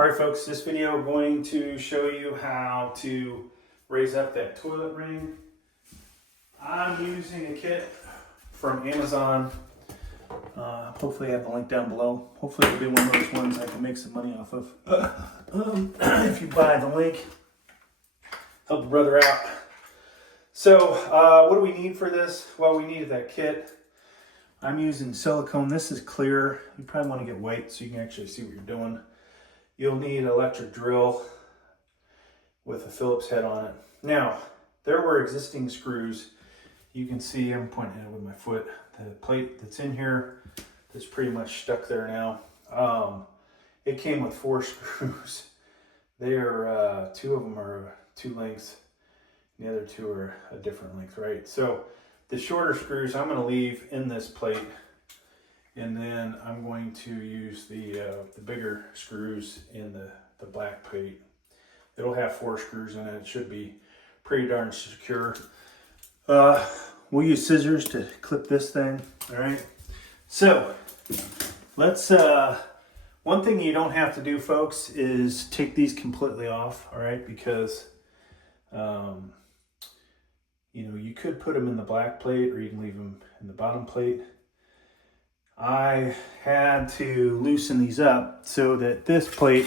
All right, folks, this video I'm going to show you how to raise up that toilet ring. I'm using a kit from Amazon. Hopefully I have the link down below. Hopefully it'll be one of those ones I can make some money off of. If you buy the link, help a brother out. So what do we need for this? Well, we needed that kit. I'm using silicone. This is clear. You probably want to get white so you can actually see what you're doing. You'll need an electric drill with a Phillips head on it. Now, there were existing screws. You can see, I'm pointing at it with my foot, the plate that's in here that's pretty much stuck there now. It came with 4 screws. They are, 2 of them are 2 lengths. The other 2 are a different length, right? So the shorter screws I'm going to leave in this plate. And then I'm going to use the bigger screws in the black plate. It'll have 4 screws in it. It should be pretty darn secure. We'll use scissors to clip this thing. All right. So let's. One thing you don't have to do, folks, is take these completely off. All right, because you know, you could put them in the black plate, or you can leave them in the bottom plate. I had to loosen these up so that this plate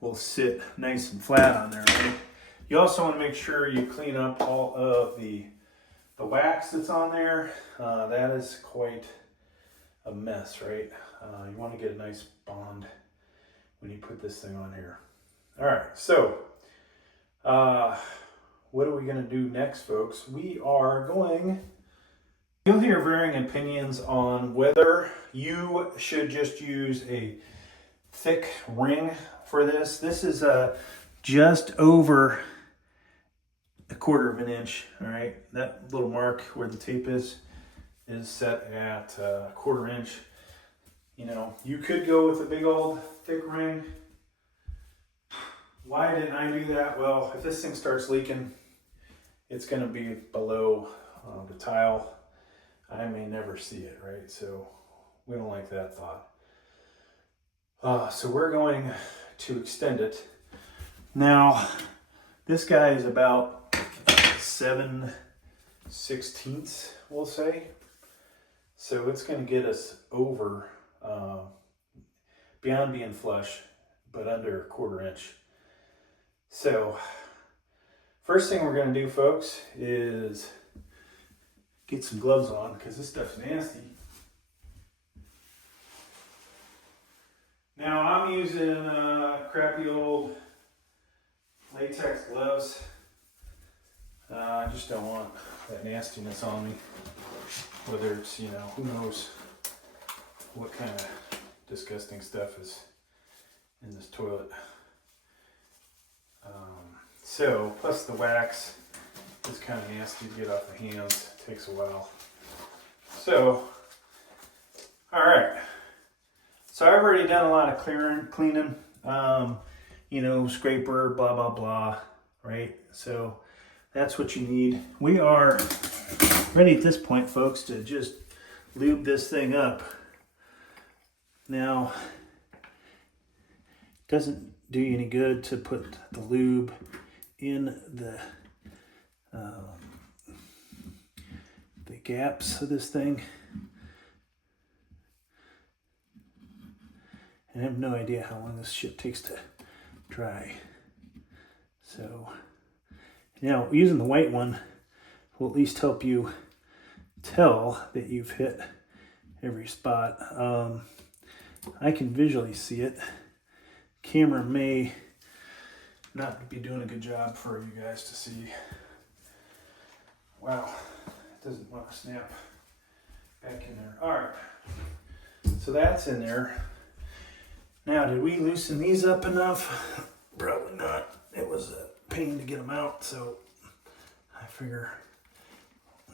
will sit nice and flat on there. Right? You also want to make sure you clean up all of the wax that's on there. That is quite a mess, right? You want to get a nice bond when you put this thing on here. All right, so what are we going to do next, folks? We are going... You'll hear varying opinions on whether you should just use a thick ring for this. This is just over 1/4 inch, all right? That little mark where the tape is set at 1/4 inch. You know, you could go with a big old thick ring. Why didn't I do that? Well, if this thing starts leaking, it's gonna be below the tile. I may never see it, right? So we don't like that thought. So we're going to extend it. Now, this guy is about 7/16, we'll say. So it's going to get us over, beyond being flush, but under 1/4 inch. So first thing we're going to do, folks, is get some gloves on because this stuff's nasty. Now I'm using crappy old latex gloves. I just don't want that nastiness on me. Whether it's, you know, who knows what kind of disgusting stuff is in this toilet. So, plus the wax is kind of nasty to get off the hands. It takes a while. So, all right. So I've already done a lot of cleaning. You know, scraper, blah, blah, blah, right? So that's what you need. We are ready at this point, folks, to just lube this thing up. Now, it doesn't do you any good to put the lube in the gaps of this thing. And I have no idea how long this shit takes to dry. So now using the white one will at least help you tell that you've hit every spot. I can visually see it. Camera may not be doing a good job for you guys to see. Wow, it doesn't want to snap back in there. All right, so that's in there. Now, did we loosen these up enough? Probably not. It was a pain to get them out, so I figure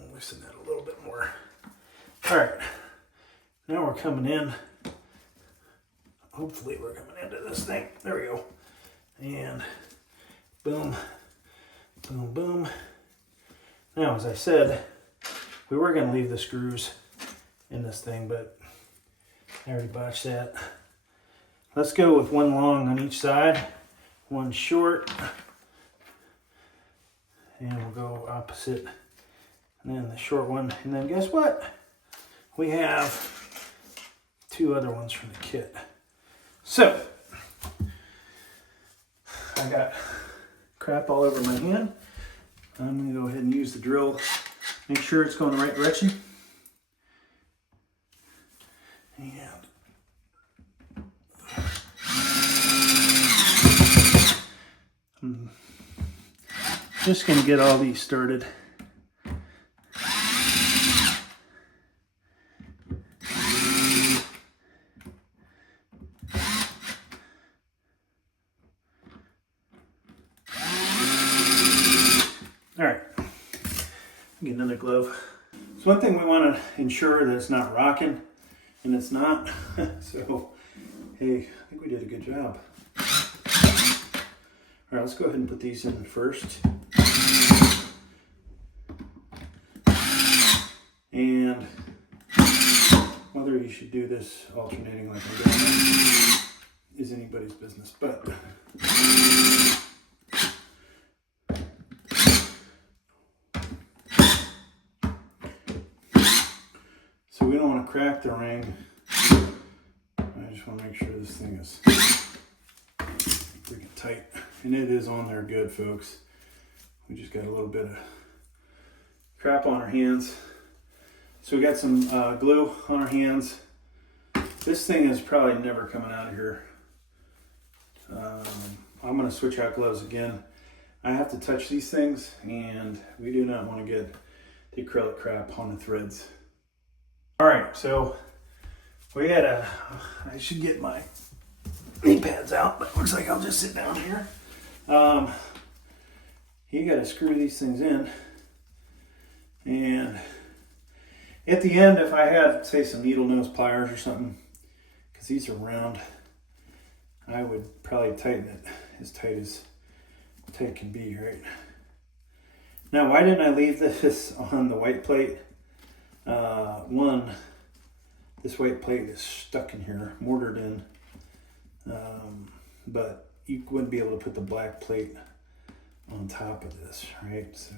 I'll loosen that a little bit more. All right, now we're coming in. Hopefully we're coming into this thing. There we go. And boom, boom, boom. Now, as I said, we were going to leave the screws in this thing, but I already botched that. Let's go with one long on each side, one short, and we'll go opposite, and then the short one. And then guess what? We have 2 other ones from the kit. So, I got crap all over my hand. I'm going to go ahead and use the drill. Make sure it's going the right direction. And I'm just going to get all these started. All right, get another glove. So one thing we want to ensure that it's not rocking, and it's not. So, hey, I think we did a good job. All right, let's go ahead and put these in first. And whether you should do this alternating like I'm doing is anybody's business, but so we don't want to crack the ring. I just want to make sure this thing is freaking tight. And it is on there good, folks. We just got a little bit of crap on our hands. So we got some glue on our hands. This thing is probably never coming out of here. I'm going to switch out gloves again. I have to touch these things, and we do not want to get the acrylic crap on the threads. All right, so we had I should get my knee pads out, but it looks like I'll just sit down here. You got to screw these things in, and at the end, if I had, say, some needle nose pliers or something, because these are round, I would probably tighten it as tight it can be, right? Now, why didn't I leave this on the white plate? One, this white plate is stuck in here, mortared in, but you wouldn't be able to put the black plate on top of this, right? So,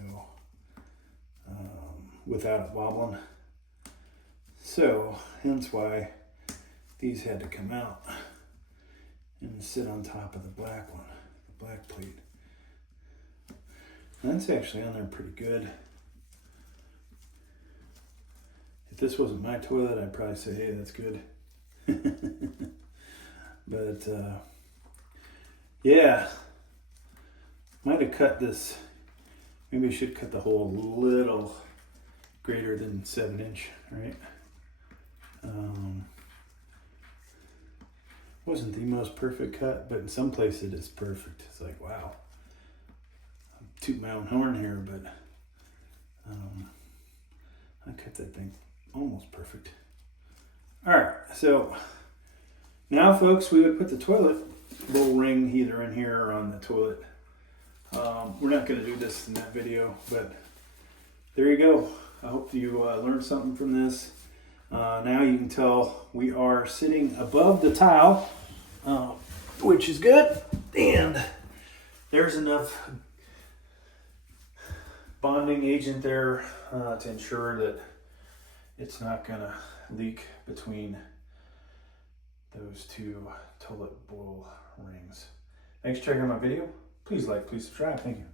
without it wobbling. So, hence why these had to come out and sit on top of the black one, the black plate. And that's actually on there pretty good. If this wasn't my toilet, I'd probably say, hey, that's good. But, yeah, might have cut this. Maybe I should cut the hole a little greater than 7-inch, right? Wasn't the most perfect cut, but in some places it's perfect. It's like, wow. I'm tooting my own horn here, but I cut that thing almost perfect. All right, so now, folks, we would put the toilet bowl ring either in here or on the toilet. We're not going to do this in that video, but there you go. I hope you learned something from this. Now you can tell we are sitting above the tile, which is good. And there's enough bonding agent there to ensure that it's not going to leak between those 2 toilet bowl rings. Thanks for checking out my video. Please like, please subscribe. Thank you.